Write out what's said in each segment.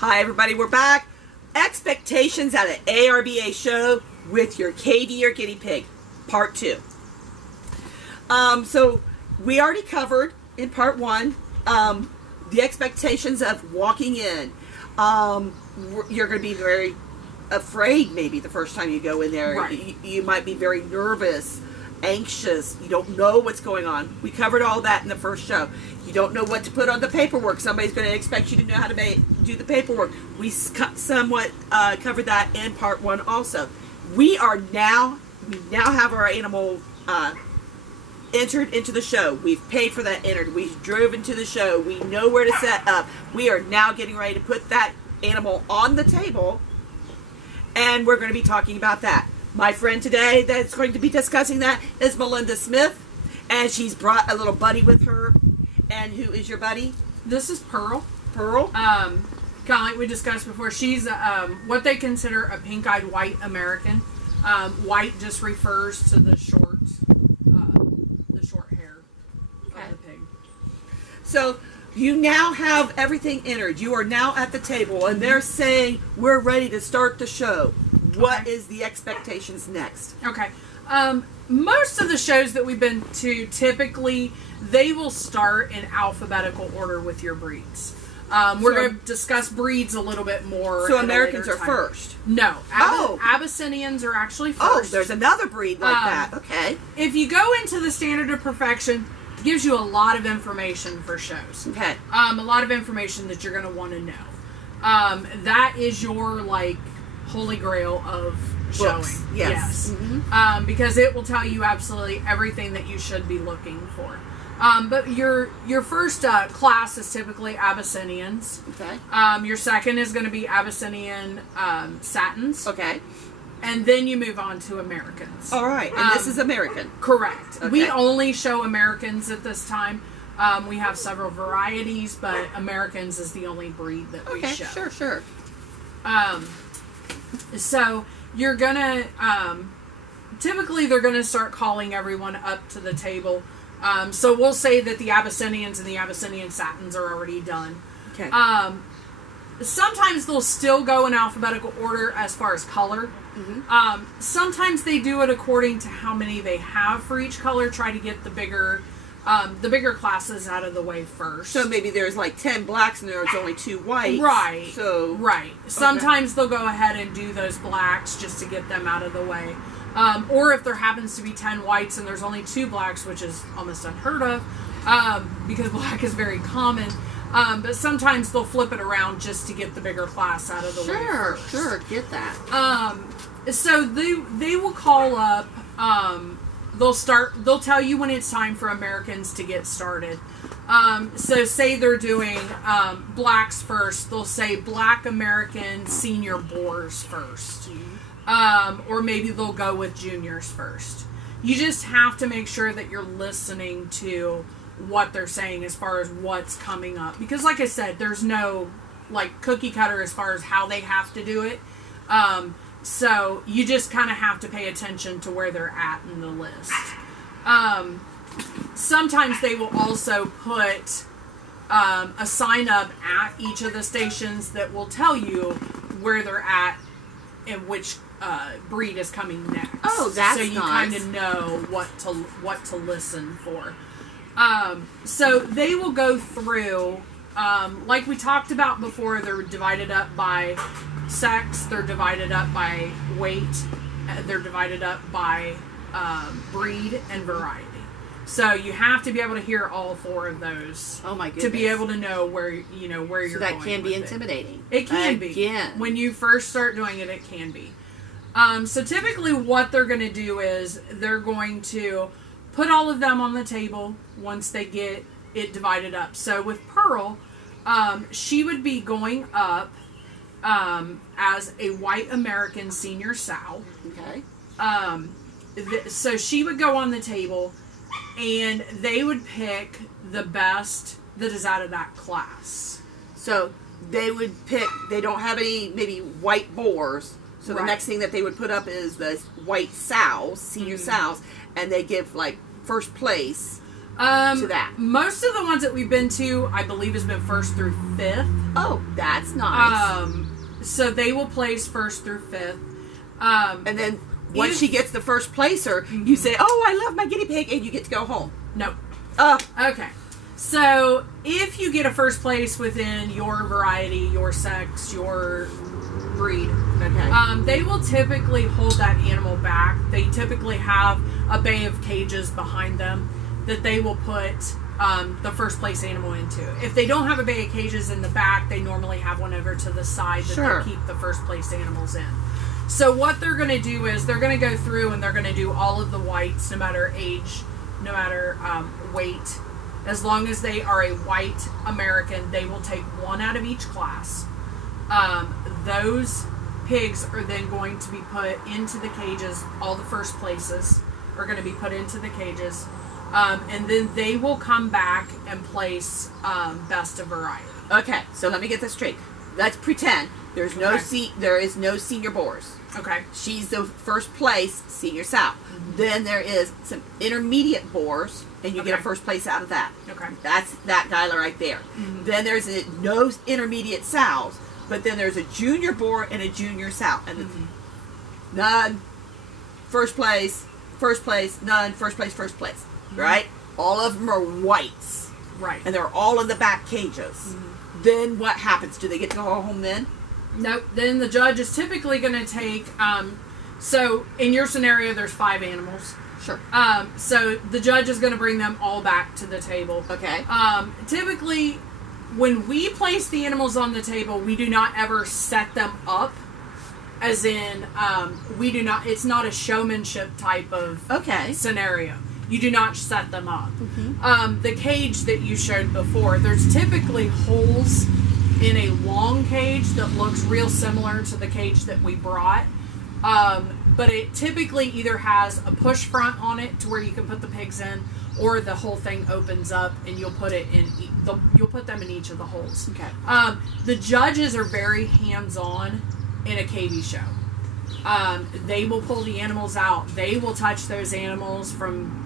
Hi everybody, we're back. Expectations at an ARBA show with your KD or guinea pig, part 2. So we already covered in part 1 the expectations of walking in. You're going to be very afraid maybe the first time you go in there. Right. You might be very nervous, anxious. You don't know what's going on. We covered all that in the first show. You don't know what to put on the paperwork. Somebody's going to expect you to know how to do the paperwork. We somewhat covered that in part 1 also. We now have our animal entered into the show. We've paid for that entered. We've driven to the show. We know where to set up. We are now getting ready to put that animal on the table, and we're going to be talking about that. My friend today that's going to be discussing that is Melinda Smith, and she's brought a little buddy with her. And who is your buddy? This is Pearl. Pearl? Kind of like we discussed before, she's what they consider a pink-eyed white American. White just refers to the short hair of the pig. So you now have everything entered. You are now at the table, and they're saying we're ready to start the show. What is the expectations next? Okay. Most of the shows that we've been to, typically, they will start in alphabetical order with your breeds. We're going to discuss breeds a little bit more. So Americans are first? No. Abyssinians are actually first. Oh, there's another breed like that. Okay. If you go into the Standard of Perfection, it gives you a lot of information for shows. Okay. A lot of information that you're going to want to know. That is your, holy grail of showing. Books. Yes. Mm-hmm. Because it will tell you absolutely everything that you should be looking for. But your first class is typically Abyssinians. Okay. Your second is going to be Abyssinian Satins. Okay. And then you move on to Americans. All right. And this is American. Correct. Okay. We only show Americans at this time. We have several varieties, but Americans is the only breed that we show. Okay, sure. So you're gonna typically they're gonna start calling everyone up to the table. So we'll say that the Abyssinians and the Abyssinian Satins are already done. Okay. Sometimes they'll still go in alphabetical order as far as color. Mm-hmm. Sometimes they do it according to how many they have for each color. Try to get the bigger classes out of the way first. So maybe there's 10 blacks and there's only 2 whites. Right. So right. Sometimes they'll go ahead and do those blacks just to get them out of the way. Or if there happens to be 10 whites and there's only 2 blacks, which is almost unheard of, because black is very common. But sometimes they'll flip it around just to get the bigger class out of the way first. Sure, get that. So they will call up. They'll tell you when it's time for Americans to get started. So say they're doing blacks first. They'll say Black American Senior Boars first. Or maybe they'll go with juniors first. You just have to make sure that you're listening to what they're saying as far as what's coming up. Because like I said, there's no cookie cutter as far as how they have to do it. So you just kind of have to pay attention to where they're at in the list. Sometimes they will also put a sign up at each of the stations that will tell you where they're at and which breed is coming next. Oh, that's so you nice. kind of know what to listen for. So they will go through, like we talked about before. They're divided up by sex, they're divided up by weight, they're divided up by breed and variety. So you have to be able to hear all 4 of those. Oh my goodness. To be able to know where you're going. So that can be intimidating. It can be. When you first start doing it, it can be. So typically what they're going to do is they're going to put all of them on the table once they get it divided up. So with Pearl, she would be going up as a white American senior sow. Okay. So she would go on the table, and they would pick the best that is out of that class. So they would pick, they don't have any maybe white boars. So the next thing that they would put up is the white sows, senior sows, and they give first place to that? Most of the ones that we've been to, I believe, has been 1st through 5th. Oh, that's nice. So they will place 1st through 5th. And then once she gets the first placer, you say, "Oh, I love my guinea pig," and you get to go home. No. Oh. Okay. So if you get a first place within your variety, your sex, your breed, Okay. they will typically hold that animal back. They typically have a bay of cages behind them that they will put the first place animal into. If they don't have a bay of cages in the back, they normally have one over to the side that Sure. they keep the first place animals in. So what they're going to do is they're going to go through and they're going to do all of the whites, no matter age, no matter weight. As long as they are a white American, they will take one out of each class. Those pigs are then going to be put into the cages. All the first places are going to be put into the cages. And then they will come back and place best of variety. Okay, so let me get this straight. Let's pretend there's no there is no senior boars. Okay. She's the first place senior sow. Then there is some intermediate boars, and you get a first place out of that. Okay. That's that guy right there. Then there's no intermediate sows, but then there's a junior boar and a junior sow, and none, first place, none, first place. Right? All of them are whites. Right. And they're all in the back cages. Then what happens? Do they get to go home then? Nope. Then the judge is typically going to take, so in your scenario, there's 5 animals. Sure. So the judge is going to bring them all back to the table. Okay. Typically, when we place the animals on the table, we do not ever set them up. As in, we do not, it's not a showmanship type of scenario. You do not set them up. The cage that you showed before, there's typically holes in a long cage that looks real similar to the cage that we brought. But it typically either has a push front on it to where you can put the pigs in, or the whole thing opens up and you'll put it in. You'll put them in each of the holes. Okay. The judges are very hands-on in a KV show. They will pull the animals out. They will touch those animals from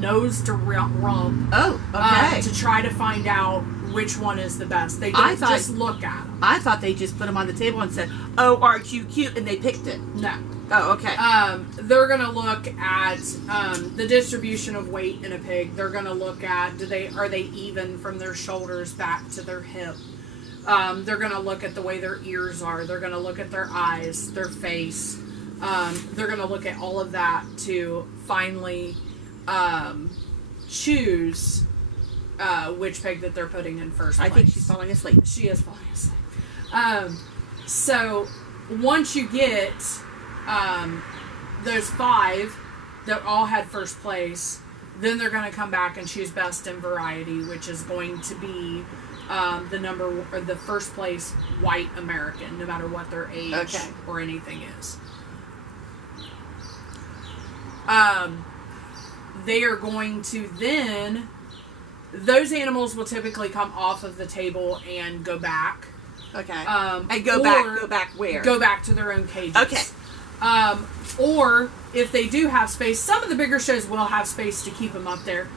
nose to rump. Oh, okay. To try to find out which one is the best. They don't just look at them. I thought they just put them on the table and said, "Oh, aren't you cute?" and they picked it. No. Oh, okay. They're going to look at the distribution of weight in a pig. They're going to look at are they even from their shoulders back to their hip. They're going to look at the way their ears are. They're going to look at their eyes, their face. They're going to look at all of that to finally choose which pig that they're putting in first place. I think she's falling asleep. She is falling asleep. So once you get those 5 that all had first place, then they're going to come back and choose best in variety, which is going to be the first place white American, no matter what their age or anything is. They are going to then, those animals will typically come off of the table and go back. Okay. And go back where? Go back to their own cages. Okay. Or if they do have space, some of the bigger shows will have space to keep them up there.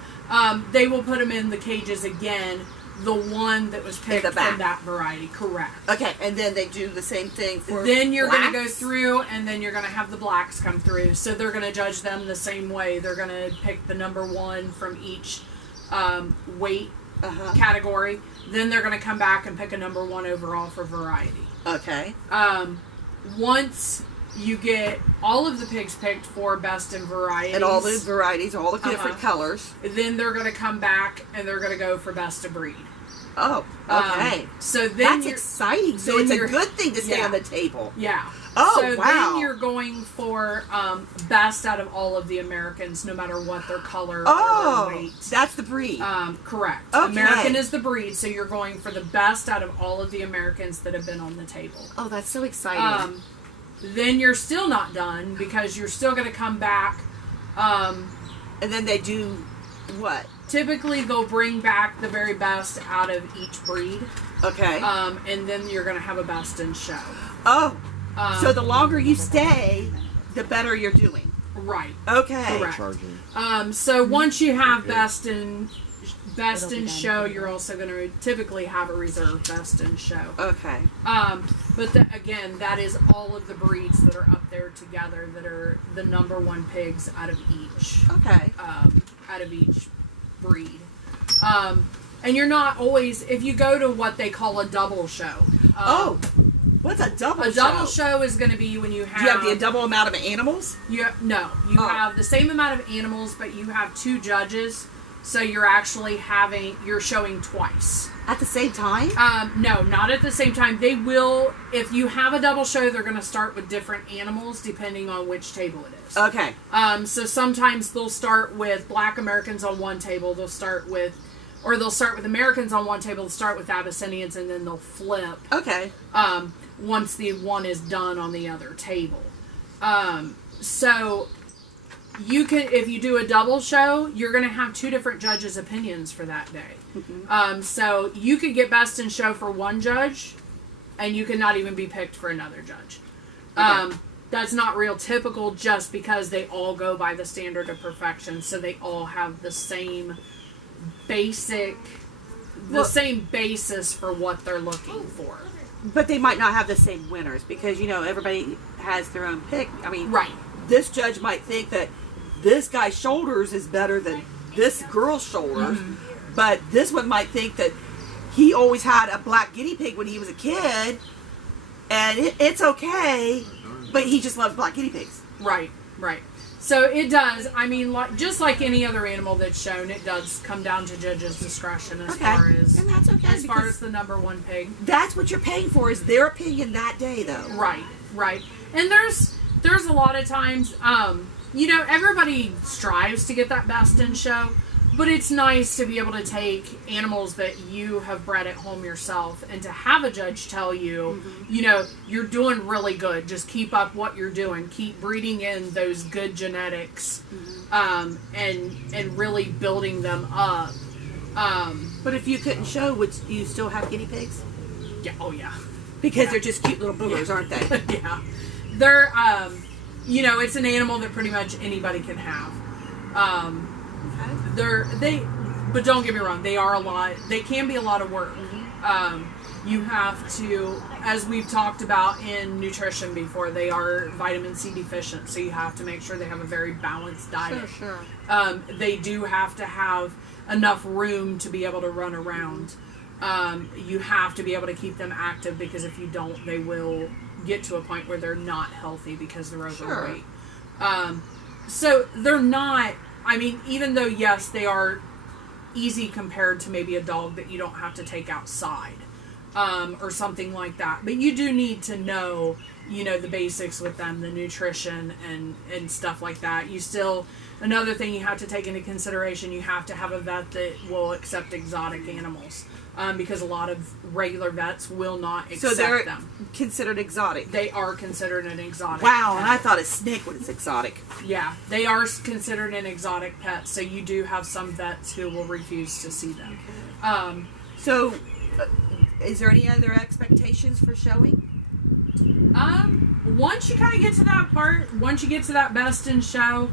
They will put them in the cages again, the one that was picked from that variety. Correct. Okay, and then they do the same thing for Then you're blacks? going to go through, and then you're going to have the blacks come through. So they're going to judge them the same way. They're going to pick the number 1 from each weight category. Then they're going to come back and pick a number 1 overall for variety. Okay. Once you get all of the pigs picked for best in varieties. And all the varieties, all the different colors. Then they're going to come back and they're going to go for best of breed. Oh, okay. So then that's exciting. So it's a good thing to stay on the table. Yeah. Oh, so wow. then you're going for best out of all of the Americans, no matter what their color or their weight. That's the breed. Correct. Okay. American is the breed, so you're going for the best out of all of the Americans that have been on the table. Oh, that's so exciting. Then you're still not done, because you're still going to come back. And then they do what? Typically, they'll bring back the very best out of each breed. Okay. And then you're going to have a best in show. Oh. So the longer you stay, the better you're doing. Right. Okay. Correct. Charging. So once you have best in show, you're also going to typically have a reserve best in show. Okay. But again, that is all of the breeds that are up there together that are the number one pigs out of each. Okay. Out of each breed. And you're not always, if you go to what they call a double show. What's a double show? A double show is going to be when you have... Do you have the double amount of animals? You have the same amount of animals, but you have two judges, so you're actually you're showing twice. At the same time? No, not at the same time. They will, if you have a double show, they're going to start with different animals depending on which table it is. Okay. So sometimes they'll start with Black Americans on one table, they'll start with Americans on one table, they'll start with Abyssinians, and then they'll flip. Okay. Once the one is done on the other table. So you can, if you do a double show, you're going to have two different judges' opinions for that day. Mm-hmm. So you could get best in show for one judge, and you could not even be picked for another judge. Okay. That's not real typical, just because they all go by the standard of perfection, so they all have the same same basis for what they're looking for. But they might not have the same winners because, everybody has their own pick. I mean, right. This judge might think that this guy's shoulders is better than this girl's shoulders, but this one might think that he always had a black guinea pig when he was a kid, and it's okay, but he just loves black guinea pigs. Right, right. So it does, just like any other animal that's shown, it does come down to judges' discretion as far as... And that's okay. As far as the number one pig. That's what you're paying for, is their opinion that day, though. Right, right. And there's a lot of times, everybody strives to get that best in show, but it's nice to be able to take animals that you have bred at home yourself and to have a judge tell you, you're doing really good. Just keep up what you're doing. Keep breeding in those good genetics, and really building them up. But if you couldn't show, would you still have guinea pigs? Yeah. Oh, yeah. Because they're just cute little boogers, aren't they? Yeah. They're, it's an animal that pretty much anybody can have. But don't get me wrong, they can be a lot of work. You have to, as we've talked about in nutrition before, they are vitamin C deficient, so you have to make sure they have a very balanced diet. Sure. They do have to have enough room to be able to run around. You have to be able to keep them active, because if you don't, they will get to a point where they're not healthy because they're overweight. So they're not, even though, yes, they are easy compared to maybe a dog that you don't have to take outside, or something like that. But you do need to know, the basics with them, the nutrition and stuff like that. Another thing you have to take into consideration, you have to have a vet that will accept exotic animals. Because a lot of regular vets will not accept them. So they're considered exotic? They are considered an exotic Wow, pet. And I thought a snake was exotic. Yeah, they are considered an exotic pet, so you do have some vets who will refuse to see them. Is there any other expectations for showing? Once you kind of get to that part, once you get to that best in show,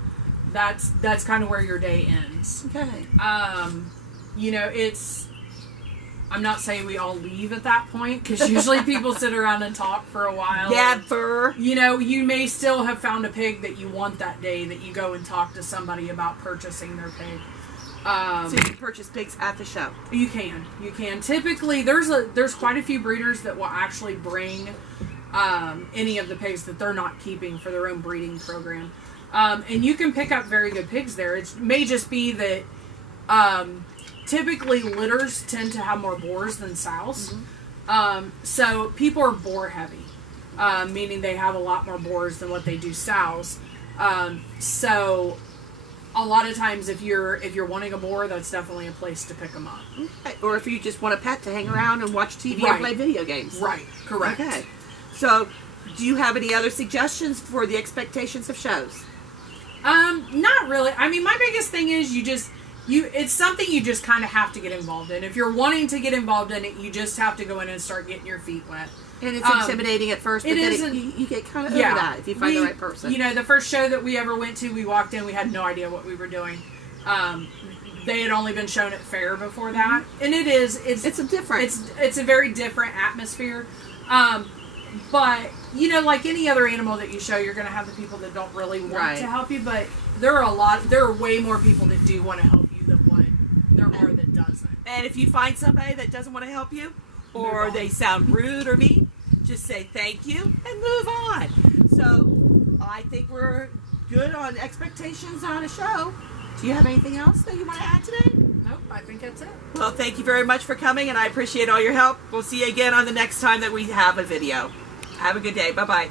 that's kind of where your day ends. Okay. I'm not saying we all leave at that point, because usually people sit around and talk for a while. Never. You may still have found a pig that you want that day, that you go and talk to somebody about purchasing their pig. So you can purchase pigs at the show? You can. Typically, there's quite a few breeders that will actually bring any of the pigs that they're not keeping for their own breeding program. And you can pick up very good pigs there. It may just be that... typically, litters tend to have more boars than sows. Mm-hmm. So people are boar heavy, meaning they have a lot more boars than what they do sows. So a lot of times, if you're wanting a boar, that's definitely a place to pick them up. Okay. Or if you just want a pet to hang around and watch TV or play video games. Right. Correct. Okay. So, do you have any other suggestions for the expectations of shows? Not really. My biggest thing is it's something you just kind of have to get involved in. If you're wanting to get involved in it, you just have to go in and start getting your feet wet. And it's intimidating at first, but then you get kind of over that if you find the right person. You know, the first show that we ever went to, we walked in, we had no idea what we were doing. They had only been shown at fair before that, and it's a very different atmosphere. But you know, like any other animal that you show, you're going to have the people that don't really want to help you. But there are way more people that do want to help you than what there are that doesn't. And if you find somebody that doesn't want to help you, or they sound rude or mean, just say thank you and move on. So I think we're good on expectations on a show. Do you have anything else that you want to add today? Nope, I think that's it. Well, thank you very much for coming, and I appreciate all your help. We'll see you again on the next time that we have a video. Have a good day. Bye-bye.